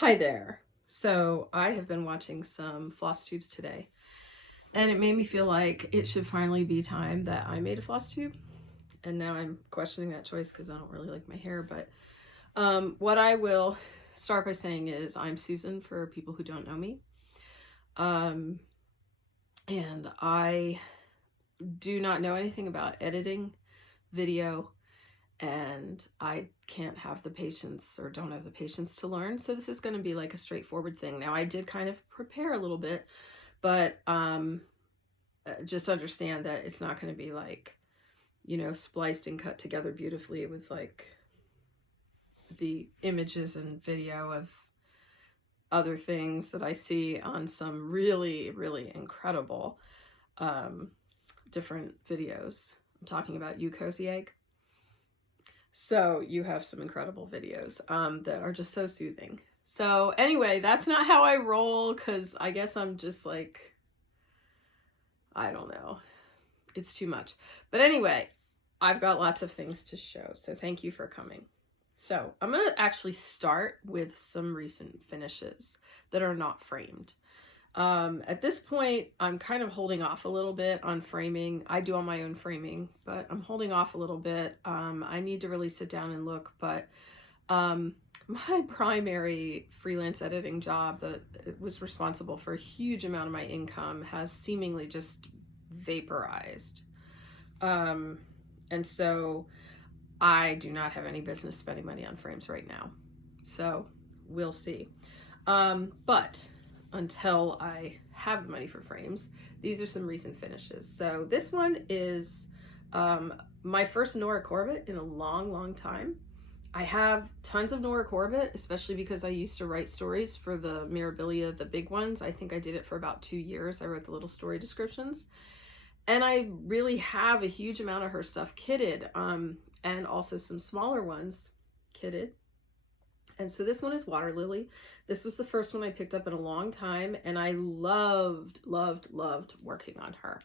Hi there. So I have been watching some floss tubes today, and it made me feel like it should finally be time that I made a floss tube. And now I'm questioning that choice because I don't really like my hair. But what I will start by saying is I'm Susan for people who don't know me. And I do not know anything about editing video, and I can't have the patience or don't have the patience to learn. So this is going to be like a straightforward thing. Now I did kind of prepare a little bit, but just understand that it's not going to be like, you know, spliced and cut together beautifully with like the images and video of other things that I see on some really, really incredible different videos. I'm talking about You Cozy Egg. So you have some incredible videos that are just so soothing. So anyway, that's not how I roll, because I guess I'm just like, I don't know. It's too much. But anyway, I've got lots of things to show. So thank you for coming. So I'm going to actually start with some recent finishes that are not framed. At this point, I'm kind of holding off a little bit on framing. I do all my own framing, but I'm holding off a little bit. I need to really sit down and look, but my primary freelance editing job that was responsible for a huge amount of my income has seemingly just vaporized. And so I do not have any business spending money on frames right now. So we'll see. But until I have the money for frames, these are some recent finishes. So this one is my first Nora Corbett in a long time. I have tons of Nora Corbett, especially because I used to write stories for the Mirabilia, the big ones. I think I did it for about 2 years. I wrote the little story descriptions. And I really have a huge amount of her stuff kitted, and also some smaller ones kitted. And so this one is Water Lily. This was the first one I picked up in a long time, and I loved working on her.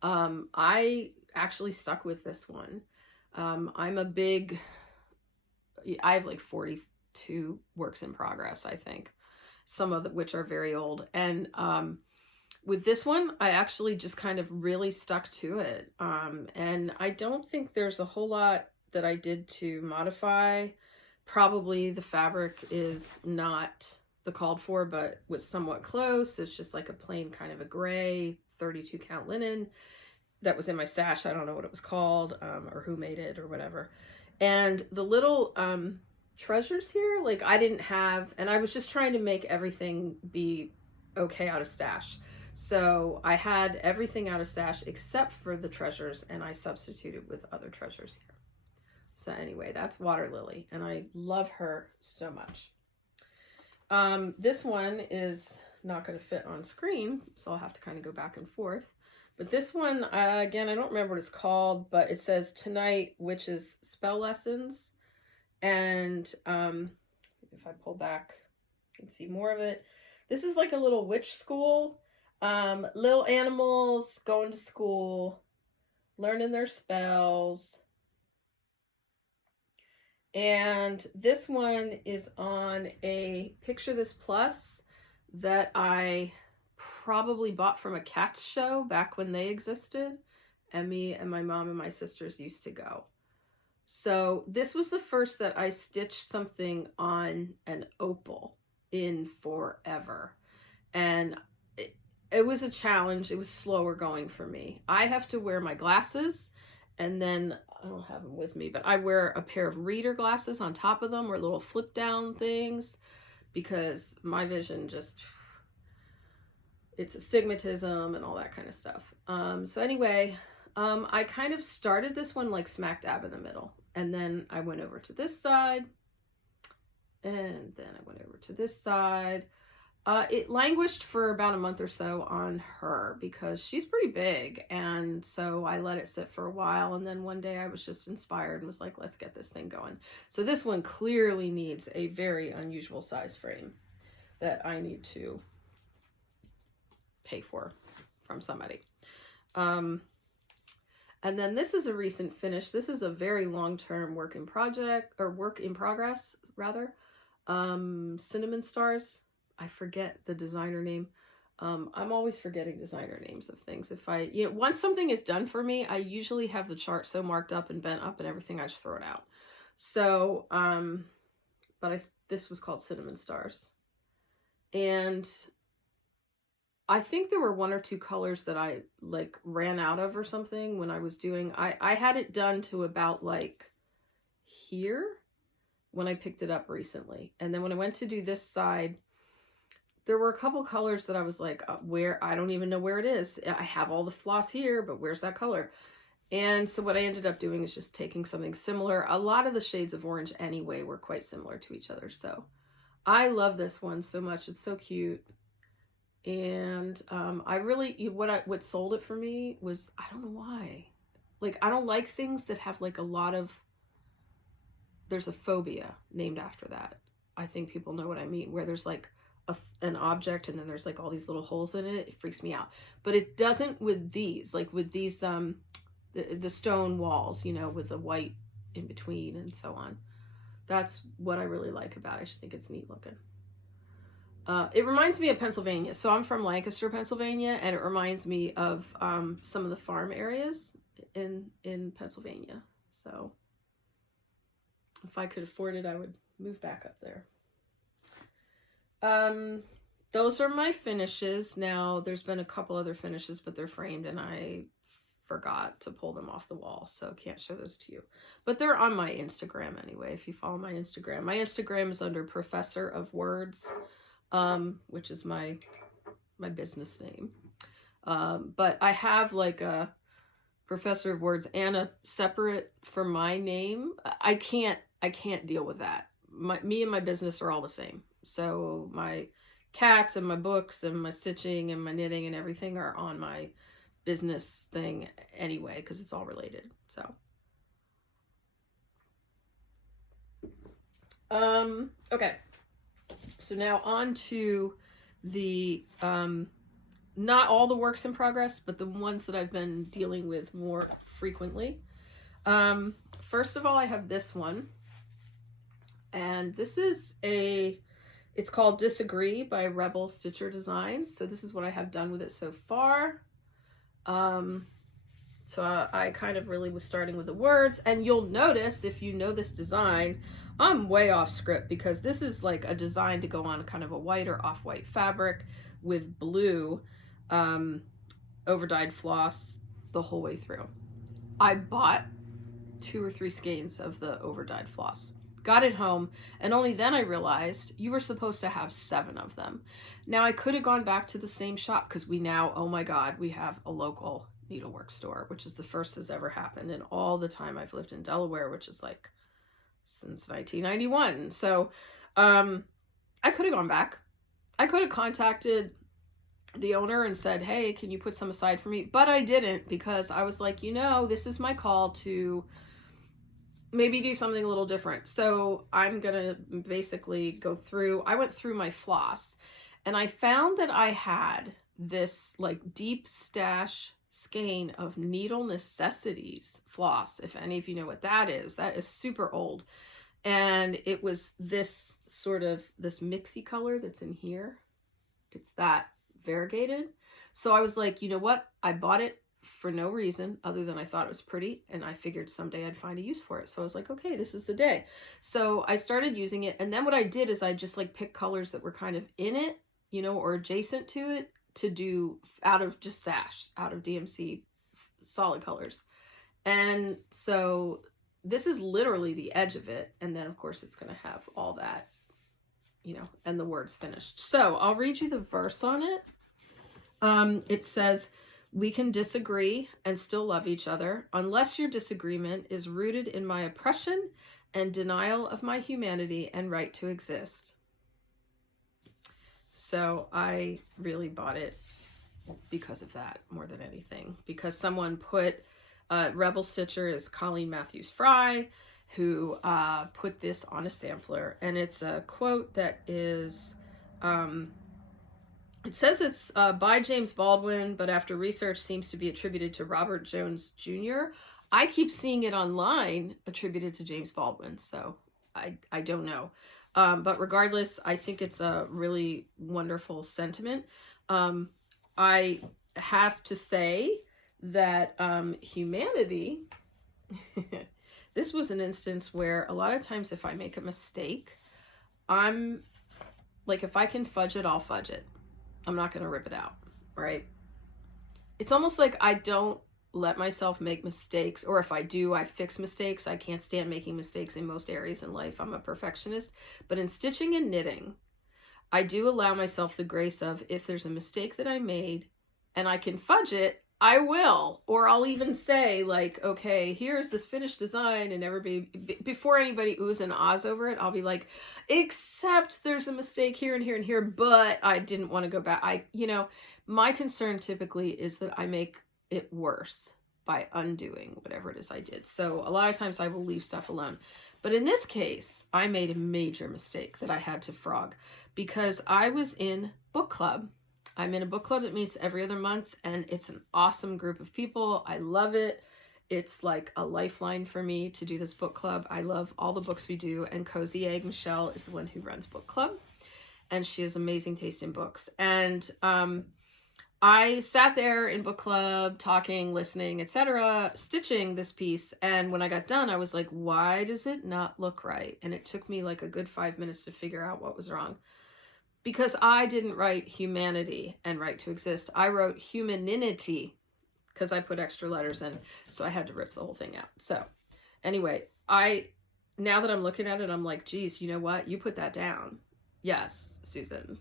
I actually stuck with this one. I have like 42 works in progress, I think, some of which are very old. And with this one, I actually just kind of really stuck to it. And I don't think there's a whole lot that I did to modify. Probably the fabric is not the called for, but was somewhat close. It's just like a plain kind of a gray 32 count linen that was in my stash. I don't know what it was called, or who made it or whatever. And the little treasures here, like I didn't have, and I was just trying to make everything be okay out of stash. So I had everything out of stash except for the treasures, and I substituted with other treasures here. So anyway, that's Water Lily, and I love her so much. This one is not going to fit on screen, so I'll have to kind of go back and forth. But this one, again, I don't remember what it's called, but it says Tonight Witches Spell Lessons. And if I pull back, you can see more of it. This is like a little witch school. Little animals going to school, learning their spells. And this one is on a Picture This Plus that I probably bought from a cats show back when they existed, and me and my mom and my sisters used to go. So this was the first that I stitched something on an opal in forever. And it was a challenge. It was slower going for me. I have to wear my glasses, and then I don't have them with me, but I wear a pair of reader glasses on top of them, or little flip down things, because my vision just, it's astigmatism and all that kind of stuff. So anyway, I kind of started this one like smack dab in the middle, and then I went over to this side, and then I went over to this side. It languished for about a month or so on her because she's pretty big, and so I let it sit for a while, and then one day I was just inspired and was like, let's get this thing going. So this one clearly needs a very unusual size frame that I need to pay for from somebody. And then this is a recent finish. This is a very long-term work in progress rather. Cinnamon Stars. I forget the designer name. I'm always forgetting designer names of things. If I, once something is done for me, I usually have the chart so marked up and bent up and everything, I just throw it out. So, but this was called Cinnamon Stars. And I think there were 1 or 2 colors that I like ran out of or something when I was doing, I had it done to about like here when I picked it up recently. And then when I went to do this side, there were a couple colors that I was like, where, I don't even know where it is. I have all the floss here, but where's that color? And so what I ended up doing is just taking something similar. A lot of the shades of orange anyway were quite similar to each other. So I love this one so much. It's so cute. And I really, what sold it for me was, I don't know why. Like, I don't like things that have like a lot of, there's a phobia named after that. I think people know what I mean, where there's like an object and then there's like all these little holes in it. It freaks me out. But it doesn't with these, like with these, the stone walls, with the white in between and so on. That's what I really like about it. I just think it's neat looking. It reminds me of Pennsylvania. So I'm from Lancaster, Pennsylvania, and it reminds me of some of the farm areas in Pennsylvania. So if I could afford it, I would move back up there. Those are my finishes. Now, there's been a couple other finishes, but they're framed, and I forgot to pull them off the wall, so can't show those to you. But they're on my Instagram anyway, if you follow my Instagram. My Instagram is under Professor of Words, which is my business name. But I have like a Professor of Words and a separate for my name. I can't deal with that. Me and my business are all the same. So my cats and my books and my stitching and my knitting and everything are on my business thing anyway, because it's all related. So okay, so now on to the not all the works in progress, but the ones that I've been dealing with more frequently. First of all, I have this one, and this is it's called Disagree by Rebel Stitcher Designs. So this is what I have done with it so far. So I kind of really was starting with the words, and you'll notice if you know this design, I'm way off script because this is like a design to go on kind of a white or off-white fabric with blue over-dyed floss the whole way through. I bought 2 or 3 skeins of the over-dyed floss, got it home, and only then I realized you were supposed to have 7 of them. Now I could have gone back to the same shop because we now, oh my God, we have a local needlework store, which is the first has ever happened in all the time I've lived in Delaware, which is like since 1991. So I could have gone back. I could have contacted the owner and said, hey, can you put some aside for me? But I didn't, because I was like, this is my call to maybe do something a little different. So I'm gonna basically go through, I went through my floss, and I found that I had this like deep stash skein of Needle Necessities floss. If any of you know what that is super old. And it was this sort of, this mixy color that's in here. It's that variegated. So I was like, you know what? I bought it for no reason other than I thought it was pretty, and I figured someday I'd find a use for it. So I was like, okay, this is the day. So I started using it, and then what I did is I just like picked colors that were kind of in it, or adjacent to it, to do out of just sash, out of DMC solid colors. And so this is literally the edge of it, and then of course it's going to have all that, and the words finished. So I'll read you the verse on it. It says, we can disagree and still love each other unless your disagreement is rooted in my oppression and denial of my humanity and right to exist. So I really bought it because of that more than anything, because someone put, Rebel Stitcher is Colleen Matthews Fry, who put this on a sampler, and it's a quote that is, it says it's by James Baldwin, but after research seems to be attributed to Robert Jones Jr. I keep seeing it online attributed to James Baldwin, so I don't know. But regardless, I think it's a really wonderful sentiment. I have to say that humanity, this was an instance where a lot of times if I make a mistake, I'm like, if I can fudge it, I'll fudge it. I'm not going to rip it out, right? It's almost like I don't let myself make mistakes, or if I do, I fix mistakes. I can't stand making mistakes in most areas in life. I'm a perfectionist. But in stitching and knitting, I do allow myself the grace of, if there's a mistake that I made and I can fudge it, I will. Or I'll even say, like, okay, here's this finished design, and everybody, before anybody oohs and ahs over it, I'll be like, except there's a mistake here and here and here, but I didn't want to go back. My concern typically is that I make it worse by undoing whatever it is I did. So a lot of times I will leave stuff alone. But in this case, I made a major mistake that I had to frog because I was in book club. I'm in a book club that meets every other month, and it's an awesome group of people. I love it. It's like a lifeline for me to do this book club. I love all the books we do, and Cozy Egg Michelle is the one who runs book club, and she has amazing taste in books. And I sat there in book club, talking, listening, etc., stitching this piece. And when I got done, I was like, why does it not look right? And it took me like a good 5 minutes to figure out what was wrong. Because I didn't write humanity and right to exist. I wrote humaninity because I put extra letters in. So I had to rip the whole thing out. So anyway, now that I'm looking at it, I'm like, geez, you know what? You put that down. Yes, Susan,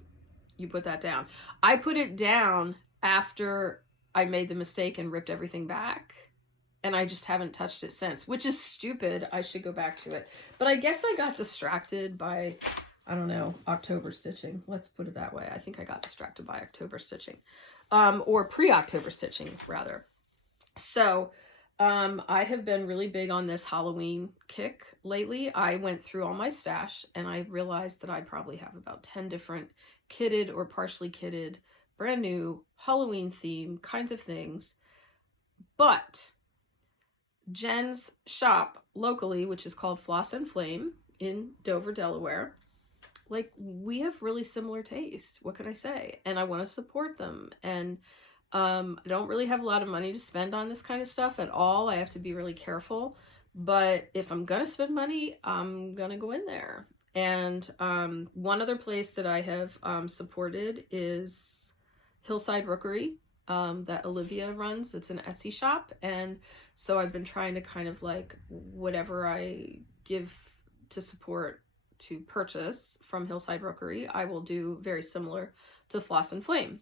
you put that down. I put it down after I made the mistake and ripped everything back. And I just haven't touched it since, which is stupid. I should go back to it. But I guess I got distracted by, I don't know, October stitching. Let's put it that way. I think I got distracted by October stitching, or pre-October stitching rather. So I have been really big on this Halloween kick lately. I went through all my stash and I realized that I probably have about 10 different kitted or partially kitted, brand new Halloween theme kinds of things. But Jen's shop locally, which is called Floss and Flame in Dover, Delaware, like, we have really similar taste. What can I say? And I want to support them. And I don't really have a lot of money to spend on this kind of stuff at all. I have to be really careful. But if I'm going to spend money, I'm going to go in there. And one other place that I have supported is Hillside Rookery that Olivia runs. It's an Etsy shop. And so I've been trying to kind of like, whatever I give to support to purchase from Hillside Rookery, I will do very similar to Floss and Flame.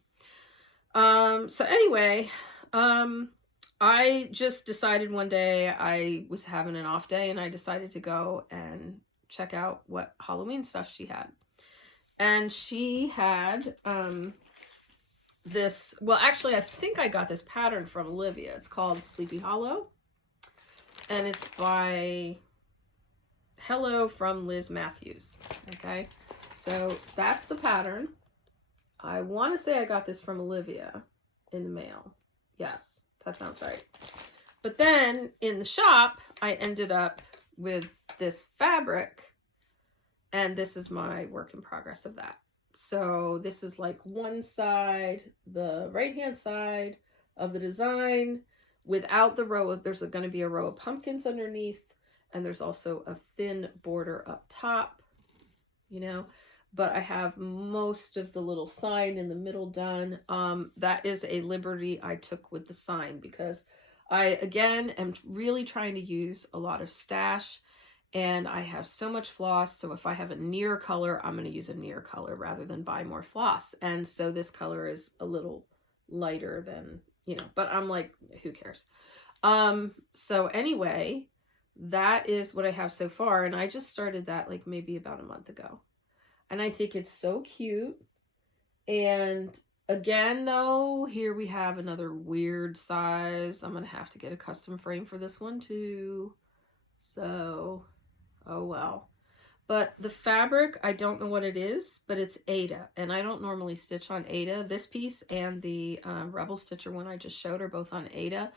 So anyway, I just decided one day, I was having an off day and I decided to go and check out what Halloween stuff she had. And she had this, well, actually, I think I got this pattern from Olivia. It's called Sleepy Hollow. And it's by Hello from Liz Matthews. Okay, so that's the pattern. I want to say I got this from Olivia in the mail. Yes, that sounds right. But then in the shop, I ended up with this fabric, and this is my work in progress of that. So this is like one side, the right-hand side of the design without the row of, there's going to be a row of pumpkins underneath, and there's also a thin border up top, you know, but I have most of the little sign in the middle done. That is a liberty I took with the sign because I, again, am really trying to use a lot of stash, and I have so much floss. So if I have a near color, I'm going to use a near color rather than buy more floss. And so this color is a little lighter than, you know, but I'm like, who cares? So anyway, that is what I have so far. And I just started that like maybe about a month ago. And I think it's so cute. And again, though, here we have another weird size. I'm going to have to get a custom frame for this one too. So, oh well. But the fabric, I don't know what it is, but it's Aida. And I don't normally stitch on Aida. This piece and the Rebel Stitcher one I just showed are both on Aida.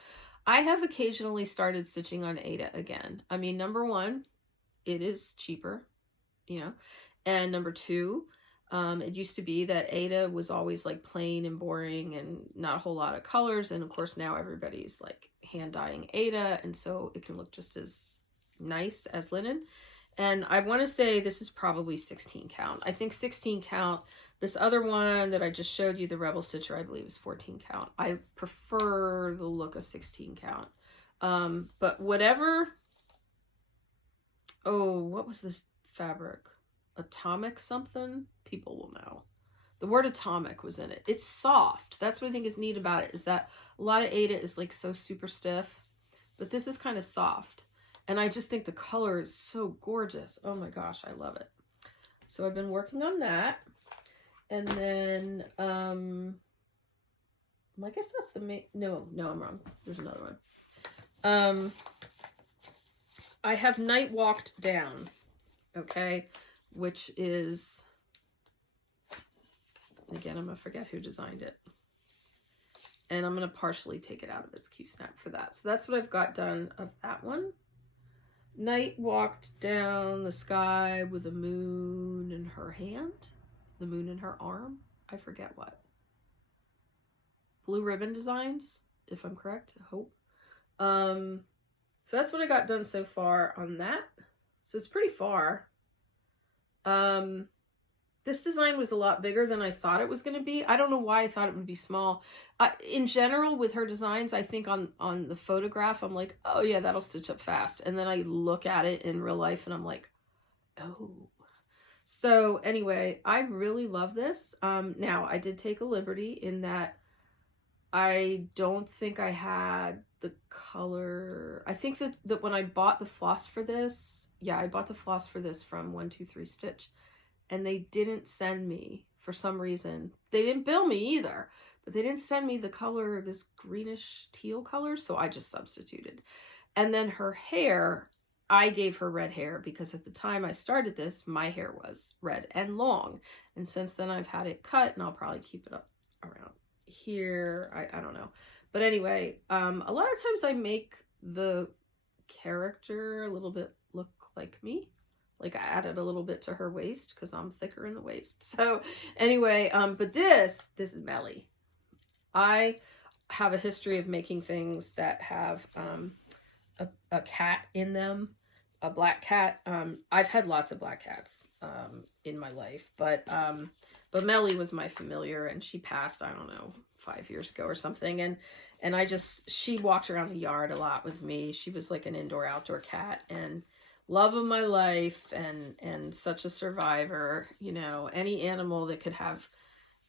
I have occasionally started stitching on Aida again. I mean, number one, it is cheaper, you know. And number two, it used to be that Ada was always like plain and boring and not a whole lot of colors. And of course now everybody's like hand dyeing Ada. And so it can look just as nice as linen. And I want to say this is probably 16 count. I think 16 count. This other one that I just showed you, the Rebel Stitcher, I believe is 14 count. I prefer the look of 16 count. But whatever. Oh, what was this fabric? Atomic something? People will know. The word atomic was in it. It's soft. That's what I think is neat about it, is that a lot of Ada is like so super stiff, but this is kind of soft. And I just think the color is so gorgeous. Oh my gosh, I love it. So I've been working on that. And then, I guess that's the main, no, I'm wrong. There's another one. I have Night Walked Down, okay, which is, again, I'm going to forget who designed it. And I'm going to partially take it out of its Q-snap for that. So that's what I've got done of that one. Night walked down the sky with a moon in her hand. The moon in her arm. I forget what. Blue Ribbon Designs, if I'm correct, I hope. So that's what I got done so far on that. So it's pretty far. This design was a lot bigger than I thought it was going to be. I don't know why I thought it would be small. In general, with her designs, I think on the photograph, I'm like, oh yeah, that'll stitch up fast. And then I look at it in real life and I'm like, oh. So anyway, I really love this. Now, I did take a liberty in that I don't think I had the color. I think that when I bought the floss for this, yeah, I bought the floss for this from 123 Stitch. And they didn't send me, for some reason, they didn't bill me either, but they didn't send me the color, this greenish teal color, so I just substituted. And then her hair, I gave her red hair because at the time I started this, my hair was red and long. And since then I've had it cut, and I'll probably keep it up around here. I don't know. But anyway, a lot of times I make the character a little bit look like me. Like I added a little bit to her waist because I'm thicker in the waist. So anyway, but this is Melly. I have a history of making things that have a cat in them, a black cat. I've had lots of black cats in my life, but Melly was my familiar, and she passed, I don't know, 5 years ago or something. And she walked around the yard a lot with me. She was like an indoor outdoor cat, and love of my life, and such a survivor. You know, any animal that could have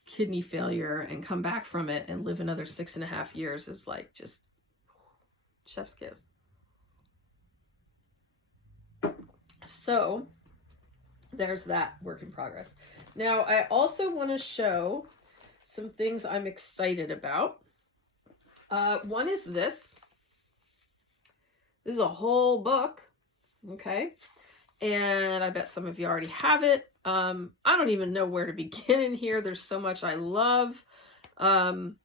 kidney failure and come back from it and live another 6.5 years is like just chef's kiss. So there's that work in progress. Now I also want to show some things I'm excited about. One is this. This is a whole book. Okay, and I bet some of you already have it. I don't even know where to begin in here. There's so much I love. You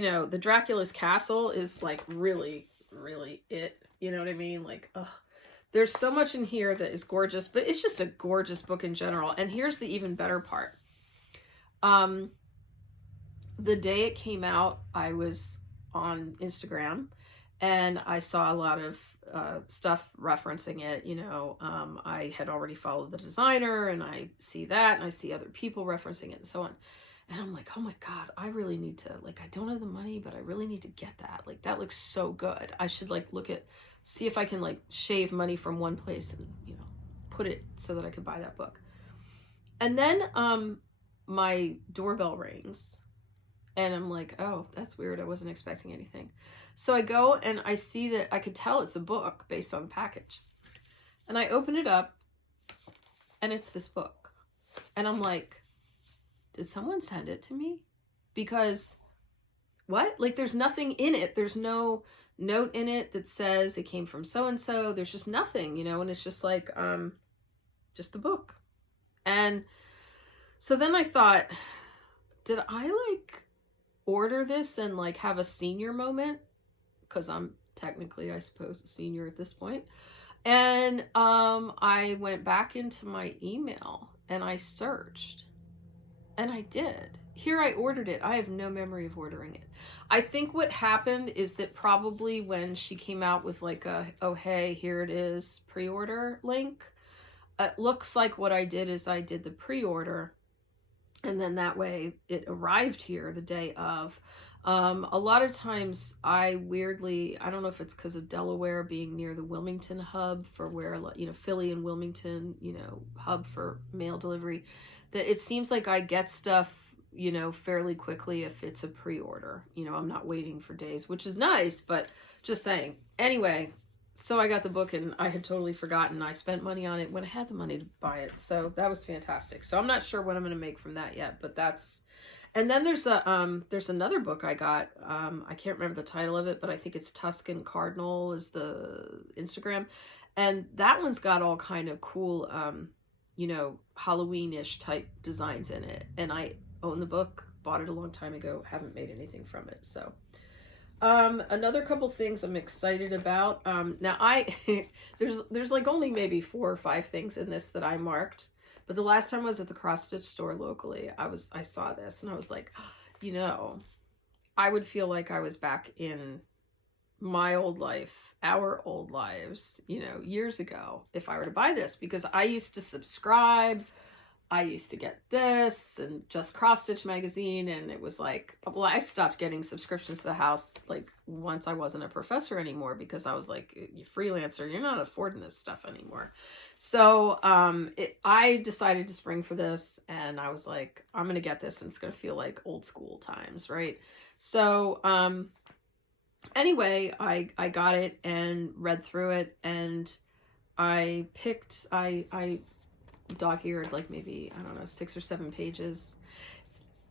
know, the Dracula's Castle is like really, really it. You know what I mean? Like, ugh. There's so much in here that is gorgeous, but it's just a gorgeous book in general. And here's the even better part. The day it came out, I was on Instagram and I saw a lot of stuff referencing it. You know, I had already followed the designer, and I see that, and I see other people referencing it and so on. And I'm like, oh my God, I really need to, like, I don't have the money, but I really need to get that. Like, that looks so good. I should like see if I can like shave money from one place and, you know, put it so that I could buy that book. And then my doorbell rings and I'm like, oh, that's weird. I wasn't expecting anything. So I go and I see that I could tell it's a book based on the package. And I open it up and it's this book. And I'm like, did someone send it to me? Because what? Like, there's nothing in it. There's no note in it that says it came from so-and-so. There's just nothing, you know, and it's just like, just the book. And so then I thought, did I like order this and like have a senior moment? Because I'm technically, I suppose, a senior at this point. And I went back into my email and I searched, and I did. Here I ordered it. I have no memory of ordering it. I think what happened is that probably when she came out with like a, oh, hey, here it is, pre-order link, it looks like what I did is I did the pre-order, and then that way it arrived here the day of. A lot of times I weirdly, I don't know if it's because of Delaware being near the Wilmington hub for where, you know, Philly and Wilmington, you know, hub for mail delivery, that it seems like I get stuff, you know, fairly quickly if it's a pre-order. You know, I'm not waiting for days, which is nice, but just saying. Anyway, so I got the book and I had totally forgotten. I spent money on it when I had the money to buy it. So that was fantastic. So I'm not sure what I'm going to make from that yet, but that's, and then there's another book I got. I can't remember the title of it, but I think it's Tuscan Cardinal is the Instagram. And that one's got all kind of cool, you know, Halloween-ish type designs in it. And I own the book, bought it a long time ago, haven't made anything from it. So another couple things I'm excited about. Now there's like only maybe 4 or 5 things in this that I marked, but the last time I was at the cross stitch store locally, I saw this and I was like, you know, I would feel like I was back in my old life, our old lives, you know, years ago, if I were to buy this, because I used to subscribe. I used to get this and Just Cross Stitch magazine, and it was like, well, I stopped getting subscriptions to the house like once I wasn't a professor anymore, because I was like, you freelancer, you're not affording this stuff anymore. So I decided to spring for this, and I was like, I'm gonna get this and it's gonna feel like old school times, right? So anyway, I got it and read through it, and I picked, I dog-eared like maybe, I don't know, 6 or 7 pages.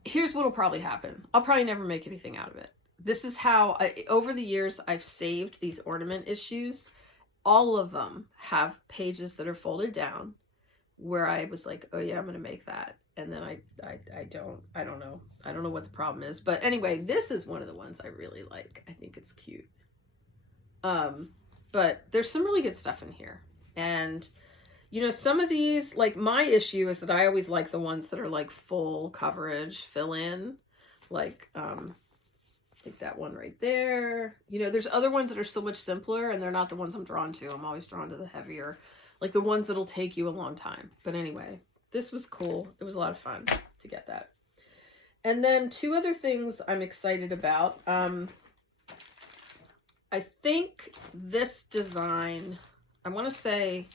Here's what'll probably happen. I'll probably never make anything out of it. This is how, over the years, I've saved these ornament issues. All of them have pages that are folded down where I was like, oh yeah, I'm going to make that. And then I don't know what the problem is. But anyway, this is one of the ones I really like. I think it's cute. But there's some really good stuff in here. And you know, some of these, like my issue is that I always like the ones that are like full coverage, fill in, like that one right there. You know, there's other ones that are so much simpler and they're not the ones I'm drawn to. I'm always drawn to the heavier, like the ones that'll take you a long time. But anyway, this was cool. It was a lot of fun to get that. And then 2 other things I'm excited about. I think this design, I want to say,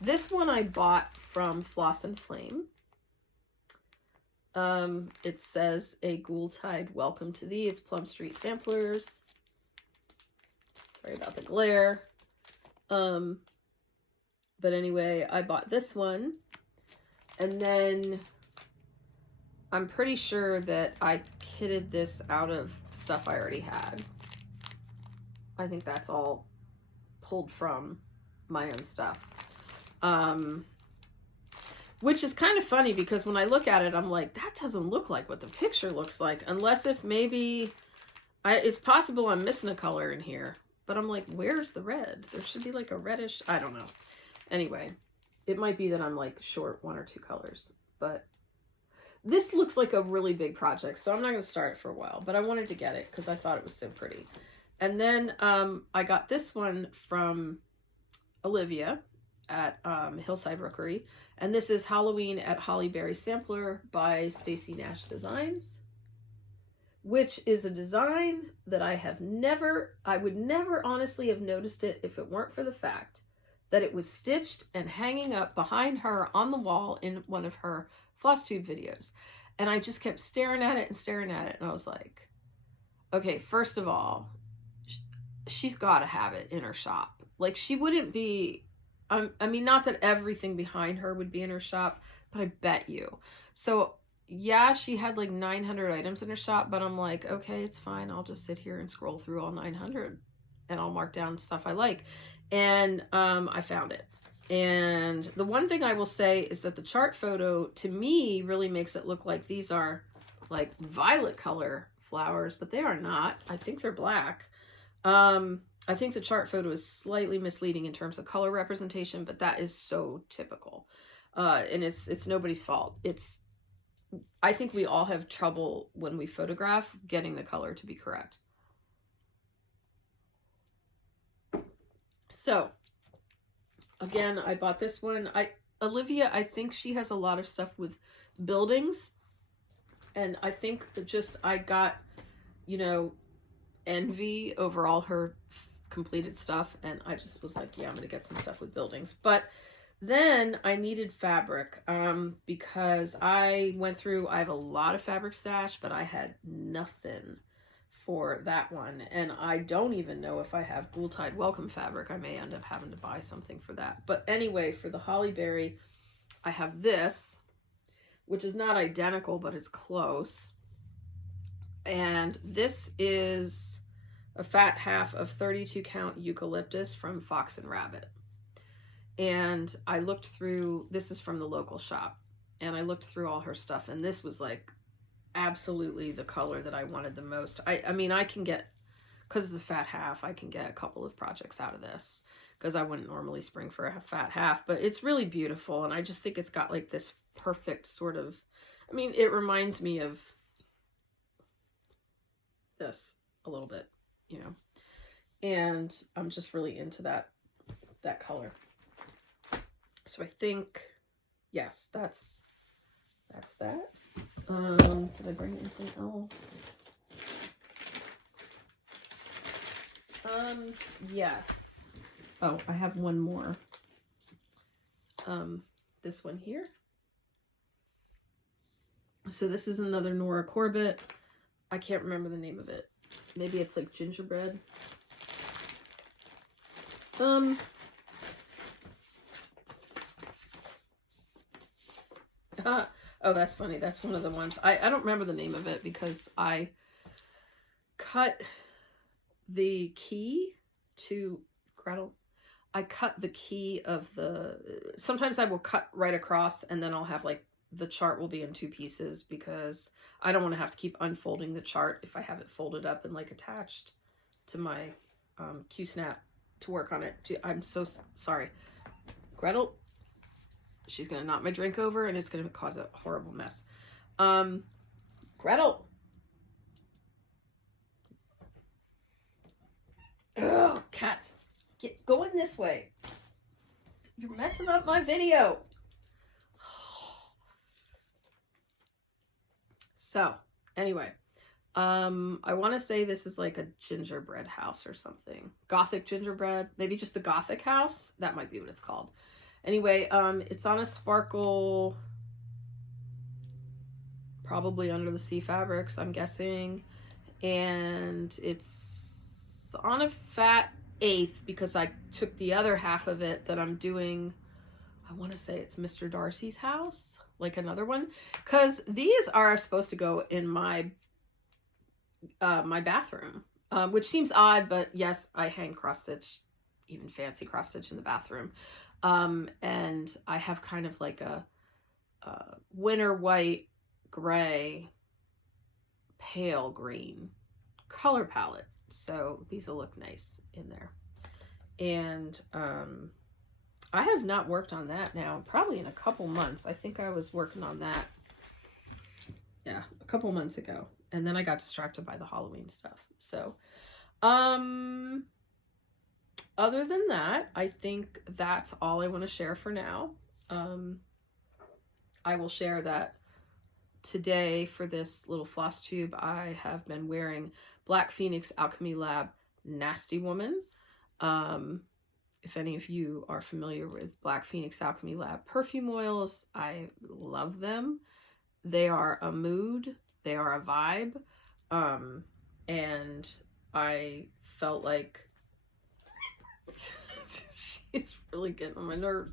this one I bought from Floss and Flame. It says, a Ghoul-Tide welcome to thee. It's Plum Street Samplers. Sorry about the glare. But anyway, I bought this one. And then I'm pretty sure that I kitted this out of stuff I already had. I think that's all pulled from my own stuff. Which is kind of funny because when I look at it, I'm like, that doesn't look like what the picture looks like, unless if maybe it's possible I'm missing a color in here, but I'm like, where's the red? There should be like a reddish, I don't know. Anyway, it might be that I'm like short 1 or 2 colors, but this looks like a really big project, so I'm not going to start it for a while, but I wanted to get it because I thought it was so pretty. And then, I got this one from Olivia at Hillside Rookery, and this is Halloween at Hollyberry Sampler by Stacy Nash Designs, which is a design that I would never honestly have noticed it if it weren't for the fact that it was stitched and hanging up behind her on the wall in one of her Flosstube videos. And I just kept staring at it and staring at it, and I was like, okay, first of all, she's got to have it in her shop. Like, she wouldn't be, I mean, not that everything behind her would be in her shop, but I bet you. So yeah, she had like 900 items in her shop, but I'm like, okay, it's fine. I'll just sit here and scroll through all 900 and I'll mark down stuff I like. And I found it. And the one thing I will say is that the chart photo to me really makes it look like these are like violet color flowers, but they are not. I think they're black. I think the chart photo is slightly misleading in terms of color representation, but that is so typical. And it's nobody's fault. I think we all have trouble when we photograph getting the color to be correct. So again, I bought this one. Olivia, I think she has a lot of stuff with buildings. And I think that I got, you know, envy over all her completed stuff. And I just was like, yeah, I'm going to get some stuff with buildings. But then I needed fabric because I have a lot of fabric stash, but I had nothing for that one. And I don't even know if I have Ghoul Tide Welcome fabric. I may end up having to buy something for that. But anyway, for the Holly Berry, I have this, which is not identical, but it's close. And this is a fat half of 32 count eucalyptus from Fox and Rabbit. And I looked through, this is from the local shop, and I looked through all her stuff, and this was like absolutely the color that I wanted the most. I mean, I can get, because it's a fat half, I can get a couple of projects out of this, because I wouldn't normally spring for a fat half, but it's really beautiful. And I just think it's got like this perfect sort of, I mean, it reminds me of this a little bit, you know, and I'm just really into that color. So I think, yes, that's that. Did I bring anything else? Yes. Oh, I have one more. This one here. So this is another Nora Corbett. I can't remember the name of it. Maybe it's like gingerbread. Oh, that's funny. That's one of the ones. I don't remember the name of it because I cut the key to Gretel. I cut the key of sometimes I will cut right across, and then I'll have like the chart will be in two pieces because I don't want to have to keep unfolding the chart if I have it folded up and like attached to my Q-snap to work on it. I'm so sorry. Gretel, she's going to knock my drink over and it's going to cause a horrible mess. Gretel. Oh, cats. Get going this way. You're messing up my video. So, anyway, I want to say this is like a gingerbread house or something. Gothic gingerbread. Maybe just the Gothic house. That might be what it's called. Anyway, it's on a sparkle, probably Under the Sea fabrics, I'm guessing. And it's on a fat eighth because I took the other half of it that I'm doing. I want to say it's Mr. Darcy's house, like another one, because these are supposed to go in my my bathroom, which seems odd, but yes, I hang cross stitch, even fancy cross stitch in the bathroom. And I have kind of like a winter white, gray, pale green color palette. So these will look nice in there. And I have not worked on that now, probably in a couple months. I think I was working on that, yeah, a couple months ago. And then I got distracted by the Halloween stuff. So, other than that, I think that's all I want to share for now. I will share that today for this little Flosstube, I have been wearing Black Phoenix Alchemy Lab Nasty Woman. If any of you are familiar with Black Phoenix Alchemy Lab perfume oils, I love them. They are a mood, they are a vibe, and I felt like she's really getting on my nerves.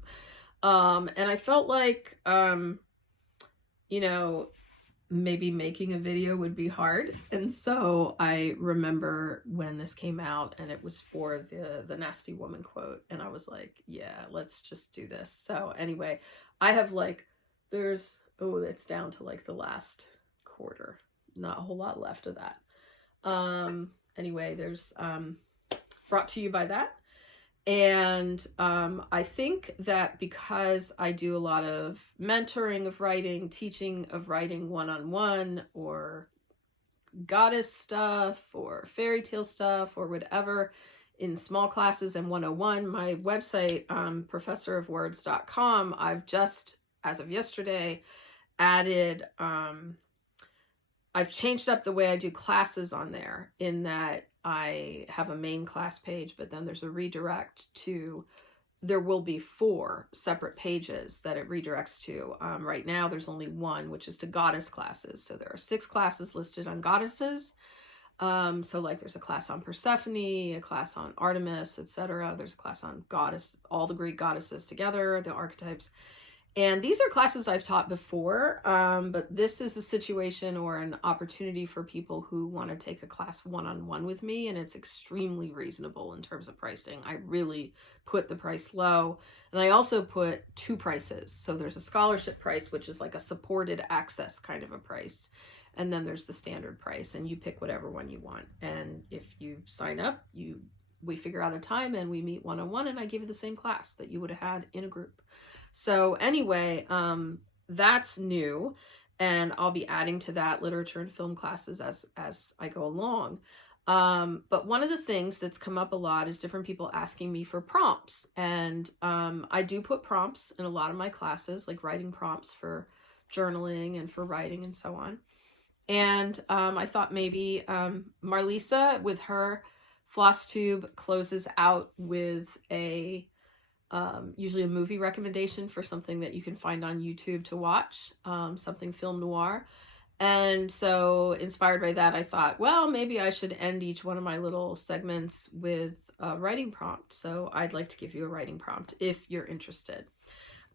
And I felt like, you know, maybe making a video would be hard. And so I remember when this came out and it was for the Nasty Woman quote. And I was like, yeah, let's just do this. So anyway, I have like, it's down to like the last quarter. Not a whole lot left of that. Anyway, there's brought to you by that. And I think that because I do a lot of mentoring of writing, teaching of writing one-on-one, or goddess stuff or fairy tale stuff or whatever in small classes and 101, my website, professorofwords.com, I've just, as of yesterday, added, I've changed up the way I do classes on there, in that I have a main class page, but then there's a redirect to, there will be 4 separate pages that it redirects to. Right now there's only one, which is to goddess classes. So there are 6 classes listed on goddesses. So like there's a class on Persephone, a class on Artemis, etc. There's a class on goddess, all the Greek goddesses together, the archetypes. And these are classes I've taught before, but this is a situation or an opportunity for people who want to take a class one-on-one with me, and it's extremely reasonable in terms of pricing. I really put the price low, and I also put 2 prices. So there's a scholarship price, which is like a supported access kind of a price, and then there's the standard price, and you pick whatever one you want. And if you sign up, we figure out a time and we meet one-on-one, and I give you the same class that you would have had in a group. So anyway, that's new, and I'll be adding to that literature and film classes as I go along. But one of the things that's come up a lot is different people asking me for prompts. And I do put prompts in a lot of my classes, like writing prompts for journaling and for writing and so on. And I thought maybe Marlisa with her Flosstube closes out with a usually a movie recommendation for something that you can find on YouTube to watch, something film noir. And so inspired by that, I thought, well, maybe I should end each one of my little segments with a writing prompt. So I'd like to give you a writing prompt if you're interested.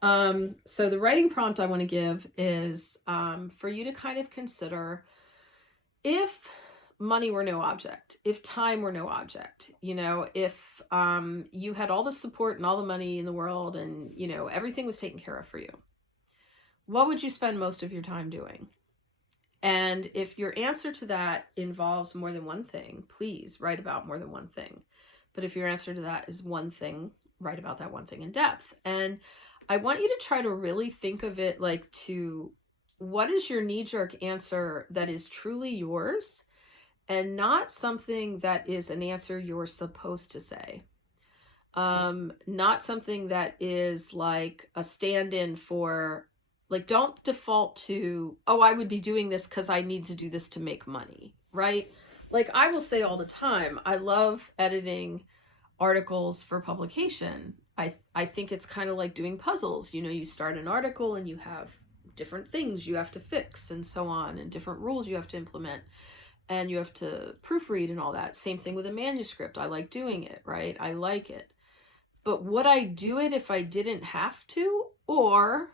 So the writing prompt I want to give is for you to kind of consider, if money were no object, if time were no object, you know, if you had all the support and all the money in the world and, you know, everything was taken care of for you, what would you spend most of your time doing? And if your answer to that involves more than one thing, please write about more than one thing. But if your answer to that is one thing, write about that one thing in depth. And I want you to try to really think of it like, to what is your knee-jerk answer that is truly yours, and not something that is an answer you're supposed to say. Not something that is like a stand-in for, like, don't default to, oh, I would be doing this because I need to do this to make money, right? Like I will say all the time, I love editing articles for publication. I think it's kind of like doing puzzles. You know, you start an article and you have different things you have to fix and so on, and different rules you have to implement. And you have to proofread and all that. Same thing with a manuscript. I like doing it, right? I like it. But would I do it if I didn't have to? Or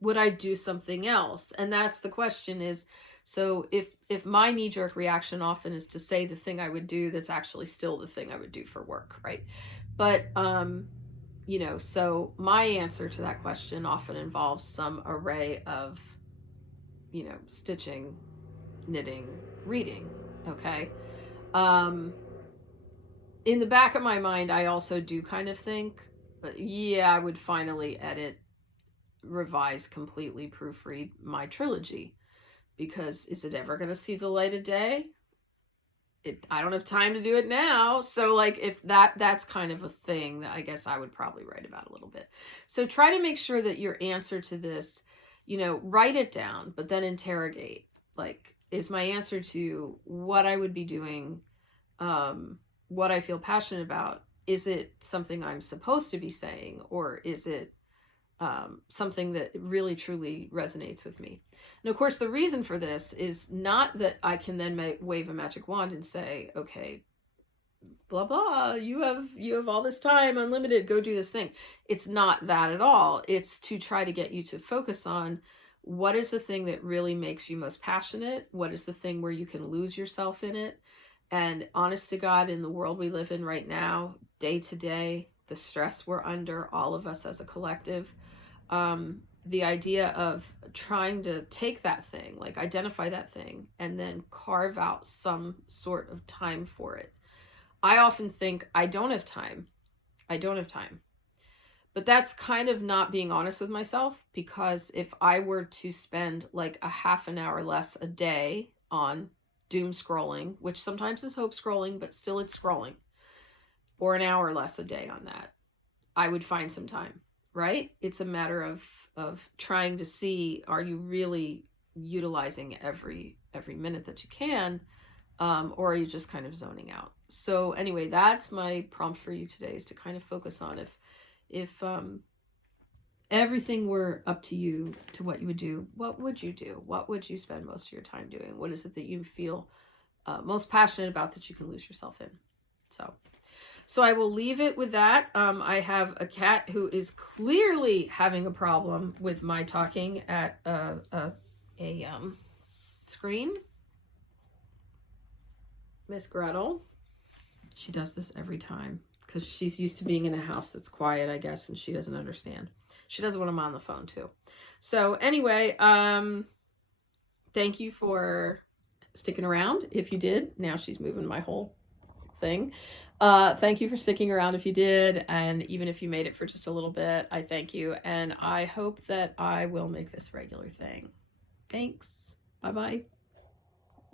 would I do something else? And that's the question is, so if my knee-jerk reaction often is to say the thing I would do, that's actually still the thing I would do for work, right? But, you know, so my answer to that question often involves some array of, you know, stitching, knitting, reading. Okay. In the back of my mind, I also do kind of think, yeah, I would finally edit, revise, completely proofread my trilogy, because is it ever going to see the light of day? I don't have time to do it now. So like, if that's kind of a thing that I guess I would probably write about a little bit. So try to make sure that your answer to this, you know, write it down, but then interrogate, like, is my answer to what I would be doing, what I feel passionate about, is it something I'm supposed to be saying, or is it something that really truly resonates with me? And of course, the reason for this is not that I can then wave a magic wand and say, okay, blah, blah, you have all this time, unlimited, go do this thing. It's not that at all. It's to try to get you to focus on, what is the thing that really makes you most passionate? What is the thing where you can lose yourself in it? And honest to God, in the world we live in right now, day to day, the stress we're under, all of us as a collective, the idea of trying to take that thing, like identify that thing, and then carve out some sort of time for it, I often think I don't have time. I don't have time. But that's kind of not being honest with myself, because if I were to spend like a half an hour less a day on doom scrolling, which sometimes is hope scrolling, but still it's scrolling, or an hour less a day on that, I would find some time, right? It's a matter of trying to see, are you really utilizing every minute that you can, or are you just kind of zoning out? So anyway, that's my prompt for you today, is to kind of focus on if everything were up to you, to what you would do, what would you do? What would you spend most of your time doing? What is it that you feel most passionate about that you can lose yourself in? So I will leave it with that. I have a cat who is clearly having a problem with my talking at a screen. Miss Gretel. She does this every time because she's used to being in a house that's quiet, I guess, and she doesn't understand. She does it when I'm on the phone too. So anyway, thank you for sticking around. If you did, now she's moving my whole thing. Thank you for sticking around if you did, and even if you made it for just a little bit, I thank you, and I hope that I will make this a regular thing. Thanks. Bye-bye.